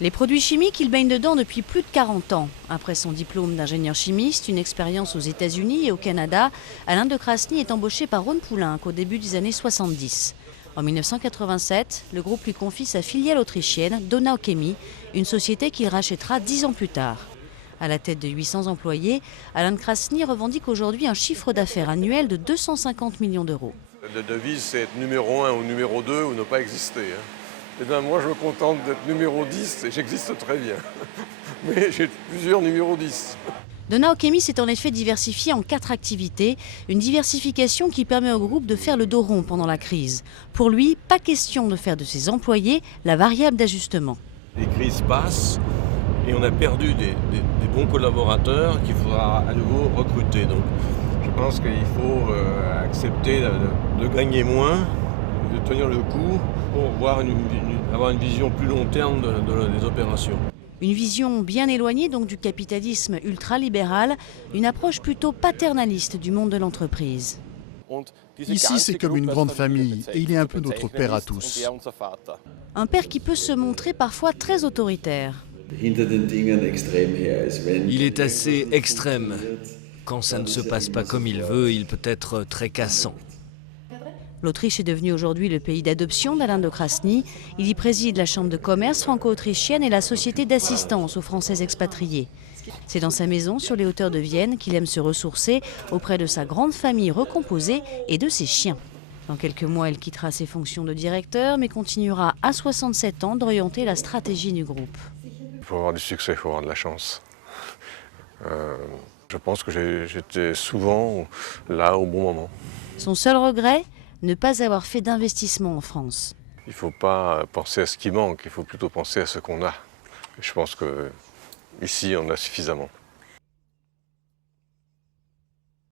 Les produits chimiques, il baigne dedans depuis plus de 40 ans. Après son diplôme d'ingénieur chimiste, une expérience aux États-Unis et au Canada, Alain de Crasny est embauché par Rhône Poulenc au début des années 70. En 1987, le groupe lui confie sa filiale autrichienne, Donau Chemie, une société qu'il rachètera 10 ans plus tard. À la tête de 800 employés, Alain de Crasny revendique aujourd'hui un chiffre d'affaires annuel de 250 millions d'euros. La devise, c'est être numéro 1 ou numéro 2 ou ne pas exister. Eh bien, moi, je me contente d'être numéro 10 et j'existe très bien. Mais j'ai plusieurs numéros 10. Donau Chemie s'est en effet diversifié en 4 activités, une diversification qui permet au groupe de faire le dos rond pendant la crise. Pour lui, pas question de faire de ses employés la variable d'ajustement. Les crises passent et on a perdu des bons collaborateurs qu'il faudra à nouveau recruter. Donc, je pense qu'il faut accepter de gagner moins, de tenir le coup pour avoir une vision plus long terme des opérations. Une vision bien éloignée donc du capitalisme ultralibéral, une approche plutôt paternaliste du monde de l'entreprise. Ici, c'est comme une grande famille et il est un peu notre père à tous. Un père qui peut se montrer parfois très autoritaire. Il est assez extrême. Quand ça ne se passe pas comme il veut, il peut être très cassant. L'Autriche est devenue aujourd'hui le pays d'adoption d'Alain de Crasny. Il y préside la chambre de commerce franco-autrichienne et la société d'assistance aux Français expatriés. C'est dans sa maison sur les hauteurs de Vienne qu'il aime se ressourcer auprès de sa grande famille recomposée et de ses chiens. Dans quelques mois, il quittera ses fonctions de directeur mais continuera à 67 ans d'orienter la stratégie du groupe. Il faut avoir du succès, il faut avoir de la chance. Je pense que j'étais souvent là au bon moment. Son seul regret ? Ne pas avoir fait d'investissement en France. Il ne faut pas penser à ce qui manque, il faut plutôt penser à ce qu'on a. Je pense qu'ici, on a suffisamment.